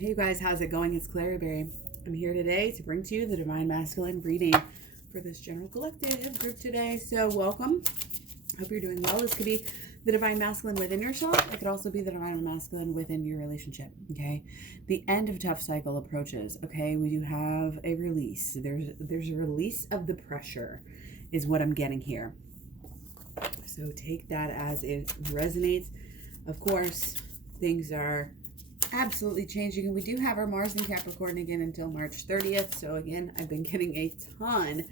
Hey you guys, how's it going? It's Claryberry. I'm here today to bring to you the Divine Masculine reading for this general collective group today. So welcome. Hope you're doing well. This could be the Divine Masculine within yourself. It could also be the Divine Masculine within your relationship. Okay. The end of tough cycle approaches. Okay. We do have a release. There's a release of the pressure is what I'm getting here. So take that as it resonates. Of course, things are absolutely changing, and we do have our Mars in Capricorn again until March 30th. So again, I've been getting a ton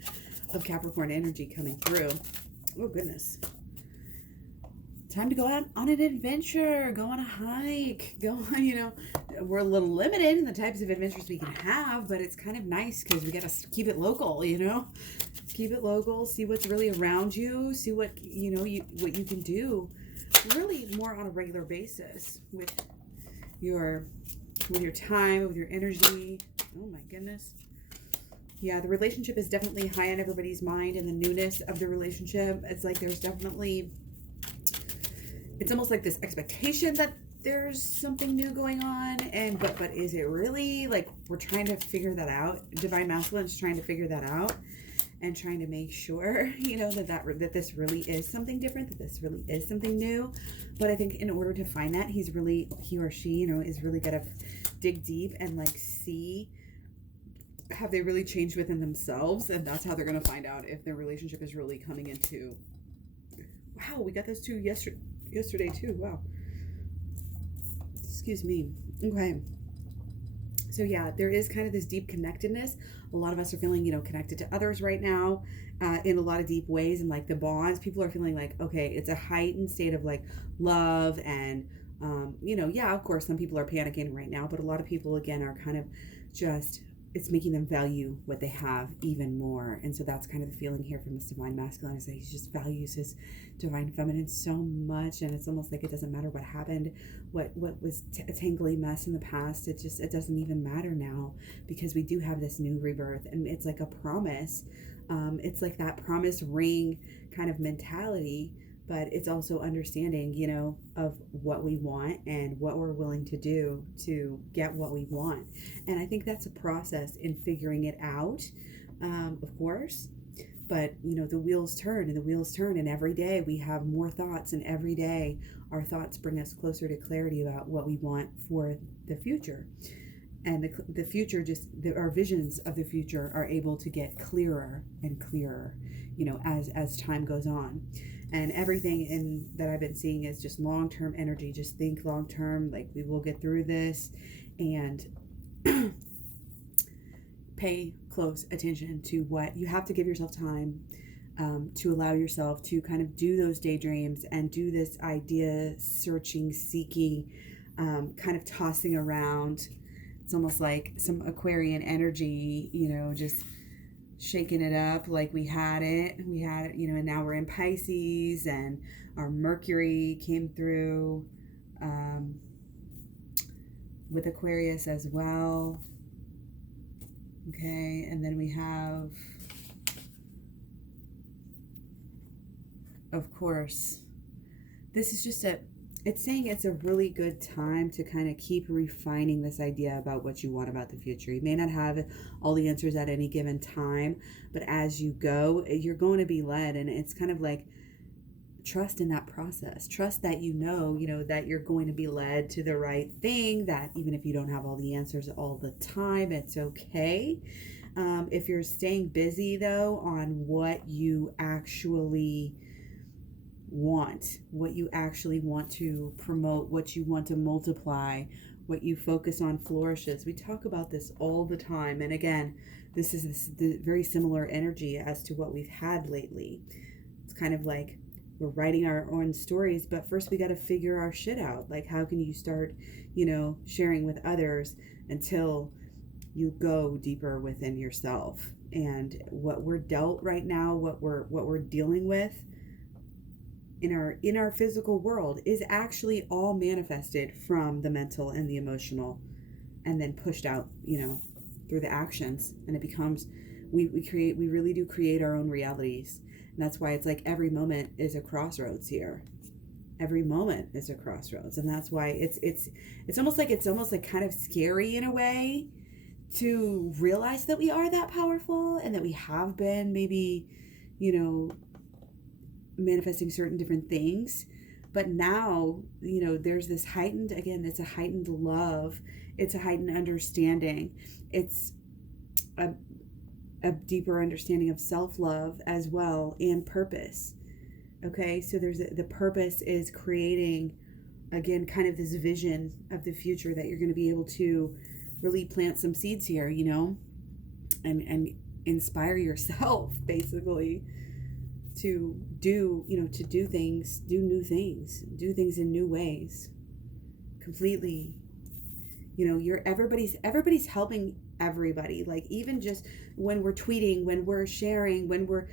of Capricorn energy coming through. Oh goodness, time to go out on an adventure, go on a hike, go on, we're a little limited in the types of adventures we can have, but it's kind of nice because we got to keep it local, keep it local, see what's really around you, see what what you can do really more on a regular basis with your time, with your energy. Oh my goodness. Yeah, the relationship is definitely high on everybody's mind, and the newness of the relationship. It's like there's definitely, it's almost like this expectation that there's something new going on, and but is it really? Like, we're trying to figure that out. Divine Masculine is trying to figure that out and trying to make sure, that this really is something different, that this really is something new. But I think in order to find that, he or she, is really got to dig deep and see, have they really changed within themselves? And that's how they're going to find out if their relationship is really coming into, wow, we got those two yesterday too. Wow. Excuse me. Okay. So yeah, there is kind of this deep connectedness. A lot of us are feeling, connected to others right now in a lot of deep ways. And the bonds, people are feeling like, okay, it's a heightened state of love. And, yeah, of course, some people are panicking right now, but a lot of people, again, are kind of just, it's making them value what they have even more. And so that's kind of the feeling here from this Divine Masculine, is that he just values his Divine Feminine so much. And it's almost like it doesn't matter what happened, what was a tangly mess in the past. It doesn't even matter now, because we do have this new rebirth, and it's like a promise. It's like that promise ring kind of mentality, but it's also understanding, of what we want and what we're willing to do to get what we want. And I think that's a process in figuring it out, of course. But, the wheels turn and every day we have more thoughts, and every day our thoughts bring us closer to clarity about what we want for the future. And the future, our visions of the future are able to get clearer and clearer, as time goes on. And everything that I've been seeing is just long-term energy. Just think long-term, we will get through this, and pay close attention to what you have to. Give yourself time to allow yourself to kind of do those daydreams and do this idea searching, seeking, kind of tossing around. It's almost like some Aquarian energy, just shaking it up like we had it, and now we're in Pisces, and our Mercury came through with Aquarius as well. Okay, and then we have, of course, this is just it's saying it's a really good time to kind of keep refining this idea about what you want about the future. You may not have all the answers at any given time, but as you go, you're going to be led. And it's kind of like, trust in that process. Trust that that you're going to be led to the right thing, that even if you don't have all the answers all the time, it's okay. If you're staying busy, though, on what you actually want, what you actually want to promote, what you want to multiply, what you focus on flourishes. We talk about this all the time. And again, this is the very similar energy as to what we've had lately. It's kind of like we're writing our own stories, but first we got to figure our shit out. How can you start, sharing with others until you go deeper within yourself? And what we're dealt right now, what we're dealing with in our physical world is actually all manifested from the mental and the emotional, and then pushed out, through the actions. And it becomes, we really do create our own realities. And that's why it's like every moment is a crossroads here. Every moment is a crossroads. And that's why it's almost like kind of scary in a way to realize that we are that powerful and that we have been maybe, manifesting certain different things. But now, there's this heightened, again, it's a heightened love. It's a heightened understanding. It's a deeper understanding of self-love as well, and purpose. Okay, so the purpose is creating, again, kind of this vision of the future that you're going to be able to really plant some seeds here, and inspire yourself basically to do new things, do things in new ways. Completely, everybody's helping everybody. Like, even just when we're tweeting, when we're sharing, when we're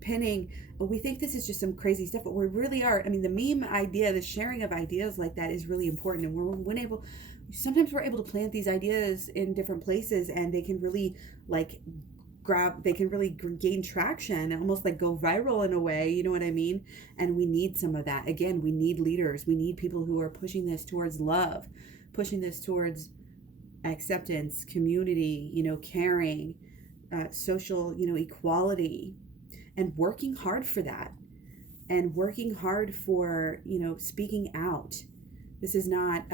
pinning, we think this is just some crazy stuff, but we really are. I mean, the meme idea, the sharing of ideas like that is really important. And sometimes we're able to plant these ideas in different places, and they can really gain traction, almost like go viral in a way, you know what I mean? And we need some of that. Again, we need leaders. We need people who are pushing this towards love, pushing this towards acceptance, community, caring, social, equality, and working hard for that, and working hard for, speaking out. This is not,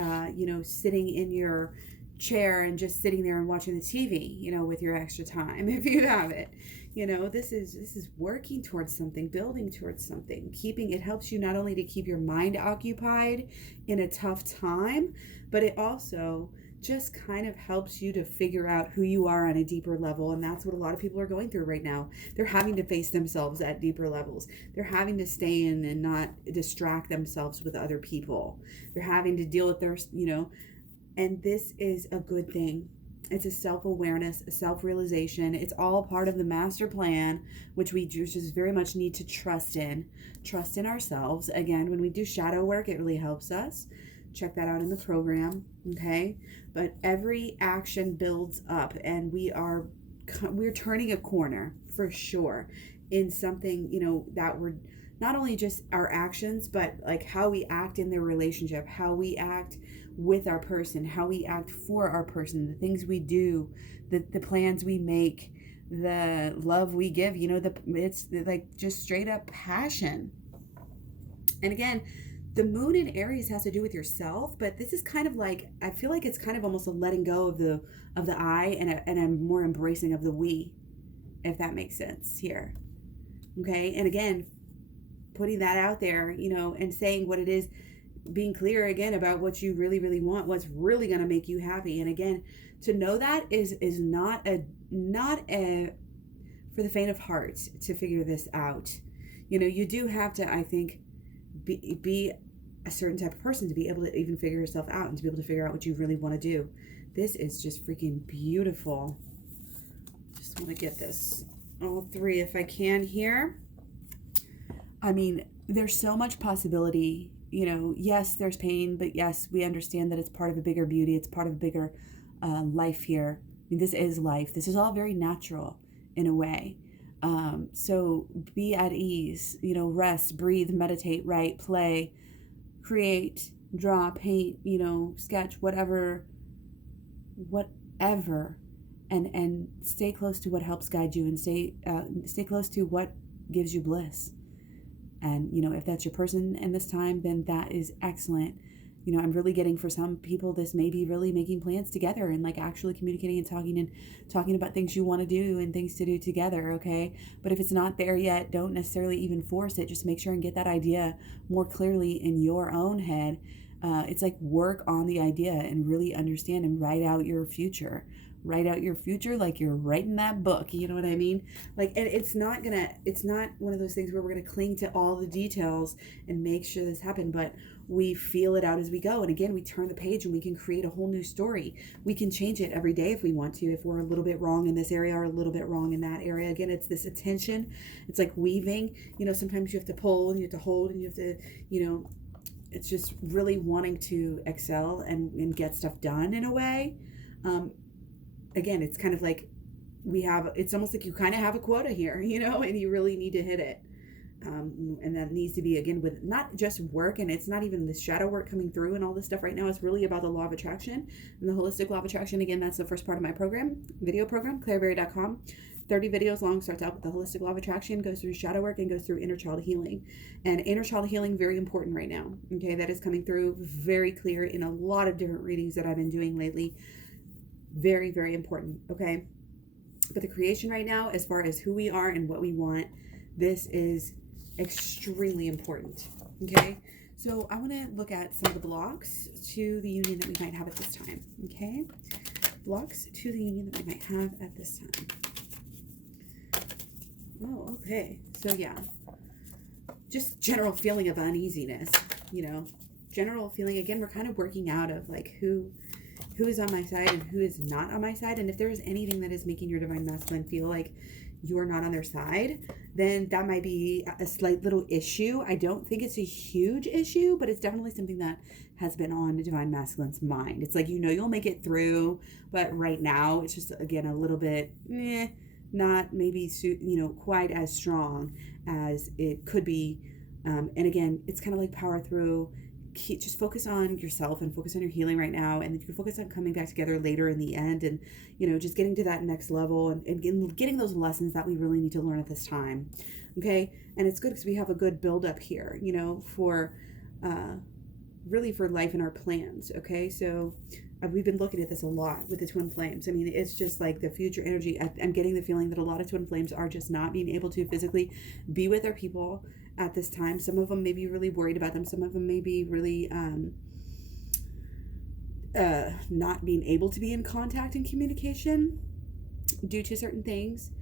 sitting in your chair and just sitting there and watching the TV, with your extra time, if you have it. This is working towards something, building towards something, it helps you not only to keep your mind occupied in a tough time, but it also just kind of helps you to figure out who you are on a deeper level. And that's what a lot of people are going through right now. They're having to face themselves at deeper levels. They're having to stay in and not distract themselves with other people. They're having to deal with their, and this is a good thing. It's a self-awareness, a self-realization. It's all part of the master plan, which we just very much need to trust in ourselves. Again, when we do shadow work, it really helps us. Check that out in the program. Okay. But every action builds up, and we're turning a corner for sure in something, that we're not only just our actions, but like how we act in the relationship, how we act with our person, how we act for our person, the things we do, the plans we make, the love we give, it's like just straight up passion. And again, the moon in Aries has to do with yourself, but this is kind of like, I feel like it's kind of almost a letting go of the I and a more embracing of the we, if that makes sense here. Okay. And again, putting that out there, and saying what it is, being clear again about what you really, really want, what's really going to make you happy. And again, to know that is not a for the faint of heart to figure this out. You do have to, I think, be a certain type of person to be able to even figure yourself out and to be able to figure out what you really want to do. This is just freaking beautiful. Just want to get this all three if I can here. I mean, there's so much possibility. Yes, there's pain, but yes, we understand that it's part of a bigger beauty. It's part of a bigger life here. I mean, this is life. This is all very natural in a way. So be at ease, rest, breathe, meditate, write, play, create, draw, paint, sketch, whatever, and stay close to what helps guide you, and stay close to what gives you bliss. And, if that's your person in this time, then that is excellent. I'm really getting, for some people, this may be really making plans together and like actually communicating and talking about things you want to do and things to do together. Okay. But if it's not there yet, don't necessarily even force it. Just make sure and get that idea more clearly in your own head. It's like work on the idea and really understand and write out your future. Write out your future like you're writing that book. You know what I mean? Like, and it's not one of those things where we're going to cling to all the details and make sure this happened, but we feel it out as we go. And again, we turn the page and we can create a whole new story. We can change it every day if we want to, if we're a little bit wrong in this area or a little bit wrong in that area. Again, it's this attention. It's like weaving, sometimes you have to pull and you have to hold and you have to, it's just really wanting to excel and get stuff done in a way. Again, it's kind of like it's almost like you kind of have a quota here, and you really need to hit it. And that needs to be, again, with not just work, and it's not even the shadow work coming through and all this stuff right now. It's really about the law of attraction and the holistic law of attraction. Again, that's the first part of my video program, claireberry.com. 30 videos long, starts out with the holistic law of attraction, goes through shadow work, and goes through inner child healing. And inner child healing, very important right now. Okay, that is coming through very clear in a lot of different readings that I've been doing lately. Very, very important. Okay, but the creation right now, as far as who we are and what we want, this is extremely important. Okay, so I want to look at some of the blocks to the union that we might have at this time. Okay, blocks to the union that we might have at this time. Oh, okay. So yeah, just general feeling of uneasiness, general feeling. Again, we're kind of working out of like who is on my side and who is not on my side. And if there is anything that is making your divine masculine feel like you're not on their side, then that might be a slight little issue. I don't think it's a huge issue, but it's definitely something that has been on the divine masculine's mind. It's like, you'll make it through, but right now it's just, again, a little bit, not maybe, quite as strong as it could be. And again, it's kind of like power through. Just focus on yourself and focus on your healing right now, and you can focus on coming back together later in the end, and just getting to that next level and getting those lessons that we really need to learn at this time. Okay, and it's good because we have a good build up here, for really for life and our plans. Okay, so we've been looking at this a lot with the twin flames. I mean, it's just like the future energy. I'm getting the feeling that a lot of twin flames are just not being able to physically be with their people at this time. Some of them may be really worried about them. Some of them may be really not being able to be in contact and communication due to certain things.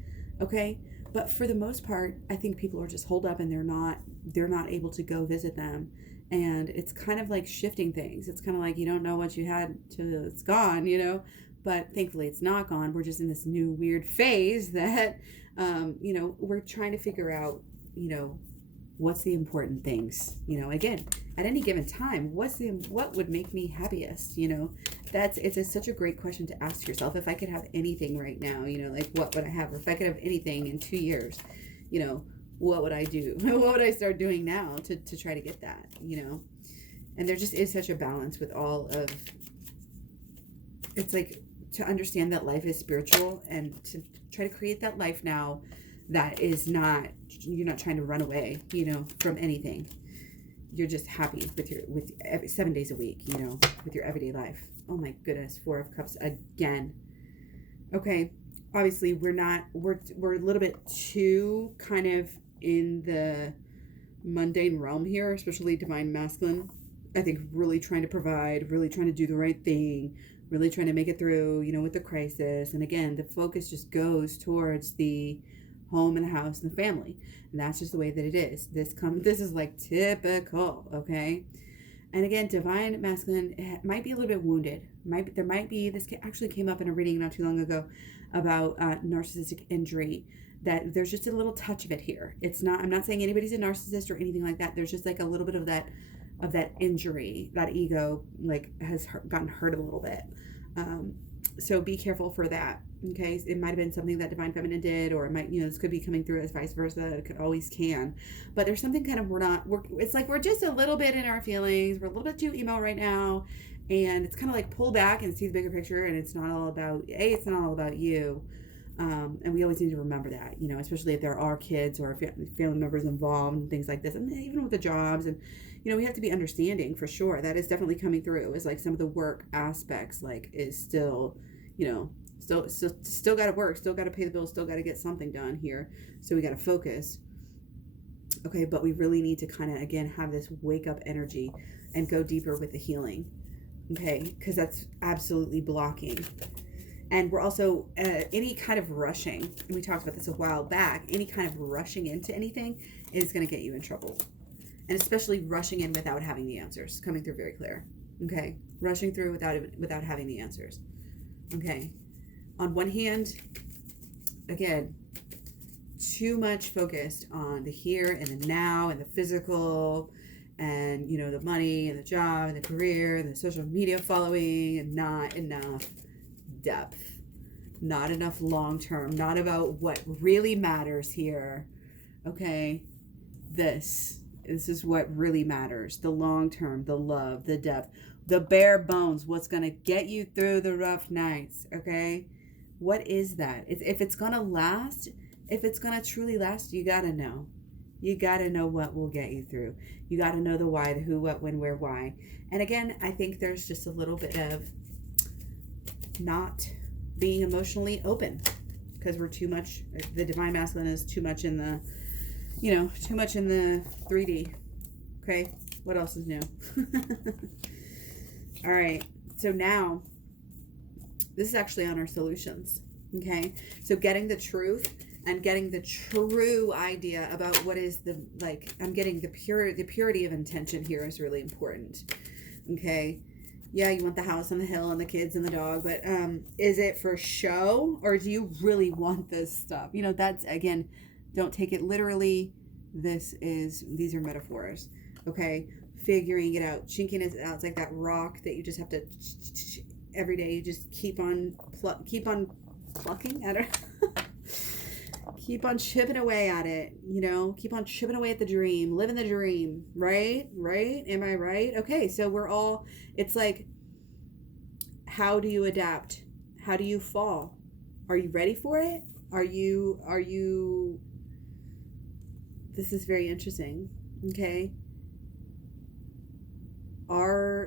Okay, but for the most part, I think people are just holed up and they're not able to go visit them. And it's kind of like shifting things. It's kind of like you don't know what you had till it's gone, but thankfully it's not gone. We're just in this new weird phase that we're trying to figure out, what's the important things, again, at any given time, what would make me happiest, it's such a great question to ask yourself. If I could have anything right now, like what would I have? Or if I could have anything in 2 years, what would I do? What would I start doing now to try to get that, And there just is such a balance with all of, it's like to understand that life is spiritual and to try to create that life now that is not, you're not trying to run away, from anything. You're just happy with 7 days a week, with your everyday life. Oh my goodness, 4 of Cups again. Okay, obviously we're a little bit too kind of in the mundane realm here, especially divine masculine. I think really trying to provide, really trying to do the right thing, really trying to make it through, with the crisis. And again, the focus just goes towards the home and the house and the family. And that's just the way that it is. This is like typical, okay? And again, divine masculine might be a little bit wounded. This actually came up in a reading not too long ago about narcissistic injury, that there's just a little touch of it here. I'm not saying anybody's a narcissist or anything like that. There's just like a little bit of that injury, that ego has gotten hurt a little bit. So be careful for that. Okay, it might have been something that divine feminine did, or it might, this could be coming through as vice versa. It always can, but there's something kind of it's like we're just a little bit in our feelings. We're a little bit too emo right now, and it's kind of like pull back and see the bigger picture. And it's not all about you. And we always need to remember that, especially if there are kids or family members involved and things like this, and even with the jobs, and we have to be understanding for sure. That is definitely coming through. Is like some of the work aspects, is still, still got to work, still got to pay the bills, still got to get something done here. So we got to focus. Okay, but we really need to kind of again have this wake up energy and go deeper with the healing. Okay, because that's absolutely blocking. And we're also, any kind of rushing, and we talked about this a while back, any kind of rushing into anything is going to get you in trouble. And especially rushing in without having the answers, coming through very clear. Okay, rushing through without having the answers. Okay, on one hand, again, too much focused on the here and the now and the physical and, the money and the job and the career and the social media following, and not enough depth, not enough long term, not about what really matters here. Okay, this is what really matters. The long term, the love, the depth, the bare bones, what's going to get you through the rough nights, okay? What is that? If it's going to last, if it's going to truly last, you got to know. You got to know what will get you through. You got to know the why, the who, what, when, where, why. And again, I think there's just a little bit of not being emotionally open, because we're too much, the divine masculine is too much in the, too much in the 3D. Okay, what else is new? All right, so now this is actually on our solutions. Okay, so getting the truth and getting the true idea about what is the, I'm getting the purity of intention here is really important. Okay, yeah, you want the house on the hill and the kids and the dog, but is it for show, or do you really want this stuff? That's, again, don't take it literally. These are metaphors. Okay, figuring it out, chinking it out. It's like that rock that you just have to every day. You just keep on plucking at it. Keep on chipping away at it, keep on chipping away at the dream, living the dream, right? Am I right? Okay, so it's like, how do you adapt? How do you fall? Are you ready for it? Are you, this is very interesting, okay?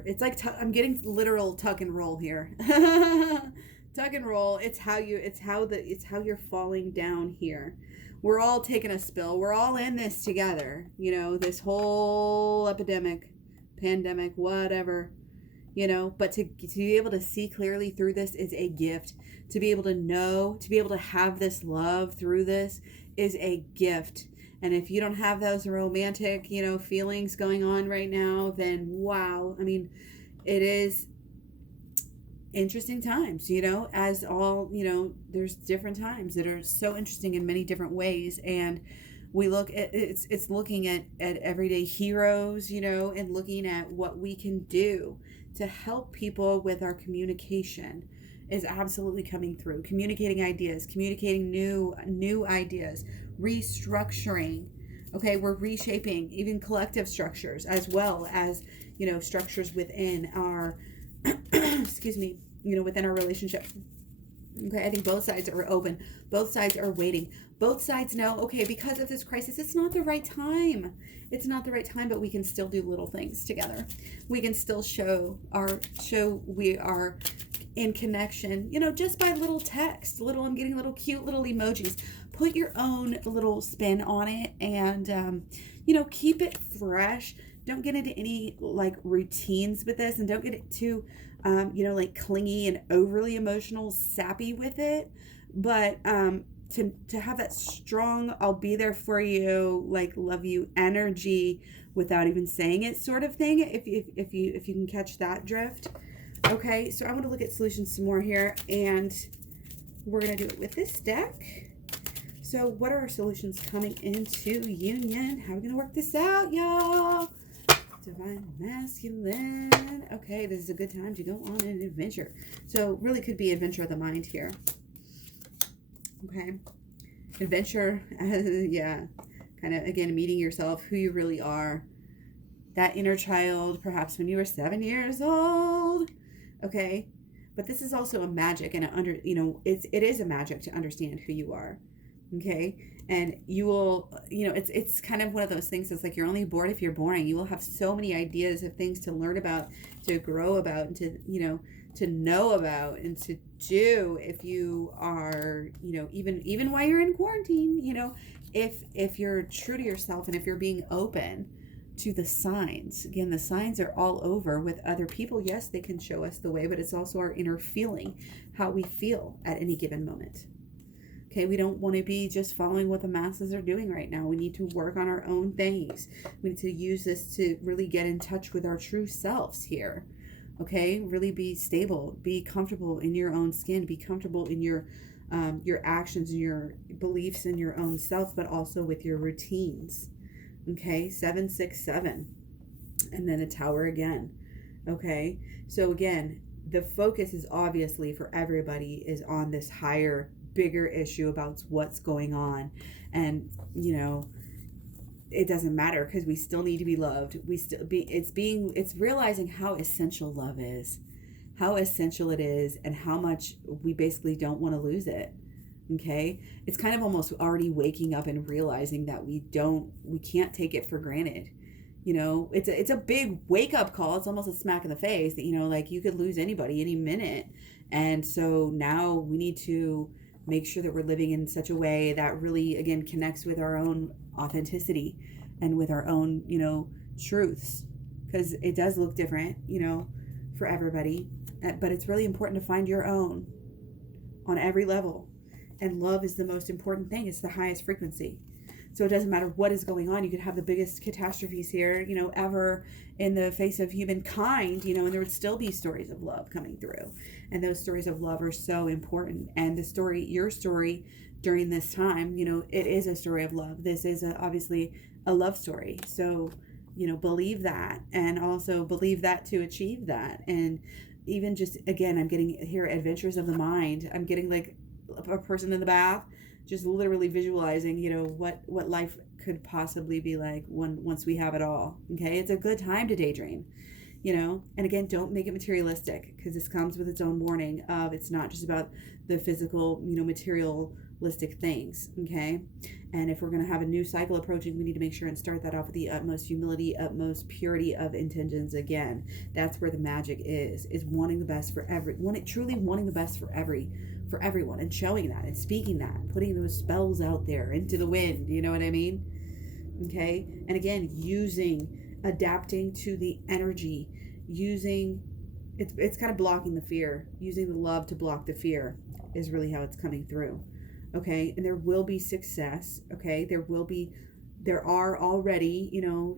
It's like, I'm getting literal tuck and roll here. Tuck and roll. It's how you're falling down here. We're all taking a spill. We're all in this together. This whole epidemic, pandemic, whatever. But to be able to see clearly through this is a gift. To be able to know, to be able to have this love through this is a gift. And if you don't have those romantic, feelings going on right now, then wow. I mean, it is interesting times, as all, there's different times that are so interesting in many different ways. And we look at, it's looking at everyday heroes, and looking at what we can do to help people with our communication is absolutely coming through. Communicating ideas, communicating new ideas, restructuring. Okay, we're reshaping even collective structures, as well as, structures within our excuse me, within our relationship. Okay, I think both sides are open. Both sides are waiting. Both sides know, okay, because of this crisis, it's not the right time. It's not the right time, but we can still do little things together. We can still show we are in connection, just by little text, I'm getting little cute little emojis. Put your own little spin on it, and, keep it fresh. Don't get into any routines with this, and don't get it too, clingy and overly emotional, sappy with it. But to have that strong, I'll be there for you, love you energy without even saying it, sort of thing. If you can catch that drift. Okay, so I want to look at solutions some more here, and we're gonna do it with this deck. So what are our solutions coming into union? How are we gonna work this out, y'all? Divine masculine. Okay, this is a good time to go on an adventure. So really could be adventure of the mind here. Okay, adventure. Yeah, kind of, again, meeting yourself, who you really are, that inner child, perhaps when you were 7 years old. Okay, but this is also a magic, and it is a magic to understand who you are. Okay, and you will, it's kind of one of those things that's like, you're only bored if you're boring. You will have so many ideas of things to learn about, to grow about, and to know about, and to do if you are, even while you're in quarantine, if you're true to yourself, and if you're being open to the signs. Again, the signs are all over with other people. Yes, they can show us the way, but it's also our inner feeling, how we feel at any given moment. Okay, we don't want to be just following what the masses are doing right now. We need to work on our own things. We need to use this to really get in touch with our true selves here. Okay, really be stable, be comfortable in your own skin, be comfortable in your actions and your beliefs in your own self, but also with your routines. Okay, 767, and then a tower again. Okay, so again, the focus is obviously for everybody is on this higher, bigger issue about what's going on. And it doesn't matter, because we still need to be loved. It's realizing how essential love is, how essential it is, and how much we basically don't want to lose it. Okay, it's kind of almost already waking up and realizing that we can't take it for granted. It's a big wake up call. It's almost a smack in the face that, like, you could lose anybody any minute. And so now we need to make sure that we're living in such a way that really, again, connects with our own authenticity and with our own, truths, because it does look different, for everybody. But it's really important to find your own on every level. And love is the most important thing. It's the highest frequency. So it doesn't matter what is going on. You could have the biggest catastrophes here, ever in the face of humankind, and there would still be stories of love coming through. And those stories of love are so important. And your story during this time, it is a story of love. This is obviously a love story. So, believe that, and also believe that to achieve that. And even just, again, I'm getting here adventures of the mind. I'm getting like a person in the bath, just literally visualizing, what life could possibly be like once we have it all. Okay, it's a good time to daydream, and again, don't make it materialistic, because this comes with its own warning of, it's not just about the physical, materialistic things. Okay, and if we're going to have a new cycle approaching, we need to make sure and start that off with the utmost humility, utmost purity of intentions. Again, that's where the magic is wanting the best for truly wanting the best for everyone, and showing that and speaking that, putting those spells out there into the wind. You know what I mean? Okay. And again, adapting to the energy, it's kind of blocking the fear, using the love to block the fear is really how it's coming through. Okay. And there will be success. Okay. There are already,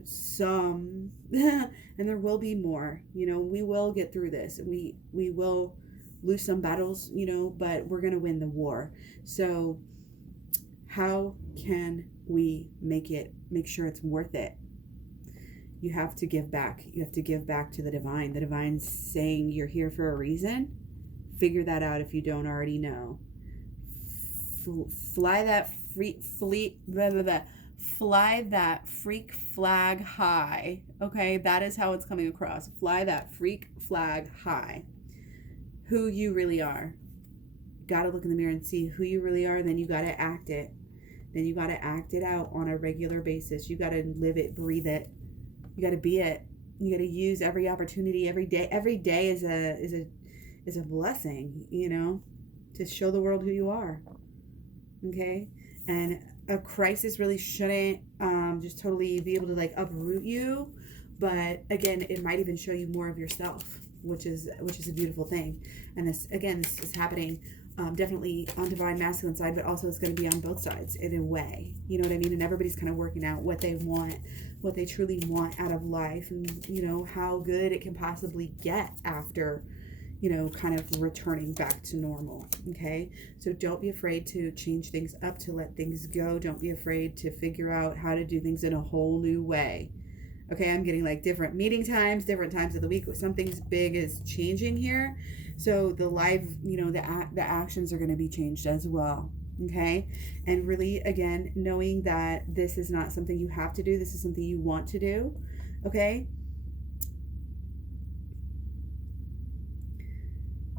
some, and there will be more. We will get through this. We will lose some battles, but we're going to win the war. So how can we make sure it's worth it? You have to give back. You have to give back to the divine. The divine's saying you're here for a reason. Figure that out if you don't already know. Fly that freak flag high. Okay, that is how it's coming across. Fly that freak flag high. Who you really are. Got to look in the mirror and see who you really are. Then you got to act it. Then you got to act it out on a regular basis. You got to live it, breathe it. You got to be it. You got to use every opportunity, every day. Every day is a blessing, to show the world who you are. Okay, and a crisis really shouldn't just totally be able to like uproot you, but again, it might even show you more of yourself, which is a beautiful thing. And this is happening definitely on divine masculine side, but also it's going to be on both sides in a way. You know what I mean? And everybody's kind of working out what they want, what they truly want out of life, and how good it can possibly get after kind of returning back to normal. Okay, so don't be afraid to change things up, to let things go. Don't be afraid to figure out how to do things in a whole new way. Okay, I'm getting like different meeting times, different times of the week. Something's big is changing here. So the live, the actions are going to be changed as well. Okay, and really, again, knowing that this is not something you have to do. This is something you want to do. Okay.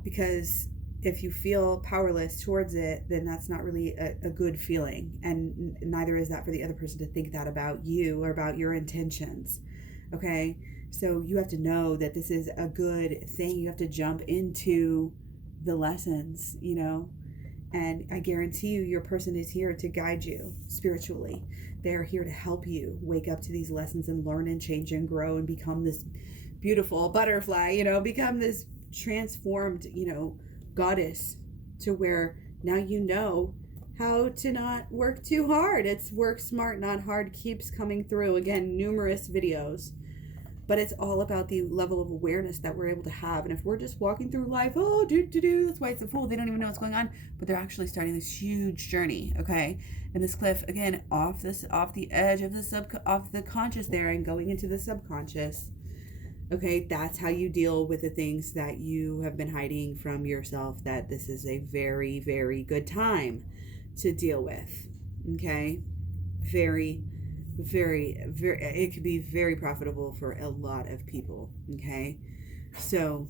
Because if you feel powerless towards it, then that's not really a good feeling. And neither is that for the other person to think that about you or about your intentions. Okay? So you have to know that this is a good thing. You have to jump into the lessons, And I guarantee you, your person is here to guide you spiritually. They are here to help you wake up to these lessons and learn and change and grow and become this beautiful butterfly, become this transformed, goddess, to where now how to not work too hard. It's work smart, not hard, keeps coming through. Again, numerous videos. But it's all about the level of awareness that we're able to have. And if we're just walking through life, that's why it's a fool. They don't even know what's going on. But they're actually starting this huge journey, okay? And this cliff, again, off the edge of off the conscious there and going into the subconscious. Okay, that's how you deal with the things that you have been hiding from yourself, that this is a very, very good time to deal with. Okay? Very, it could be very profitable for a lot of people. Okay. So,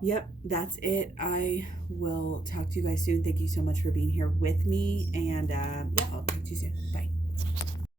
yep, that's it. I will talk to you guys soon. Thank you so much for being here with me. And yeah, I'll talk to you soon. Bye.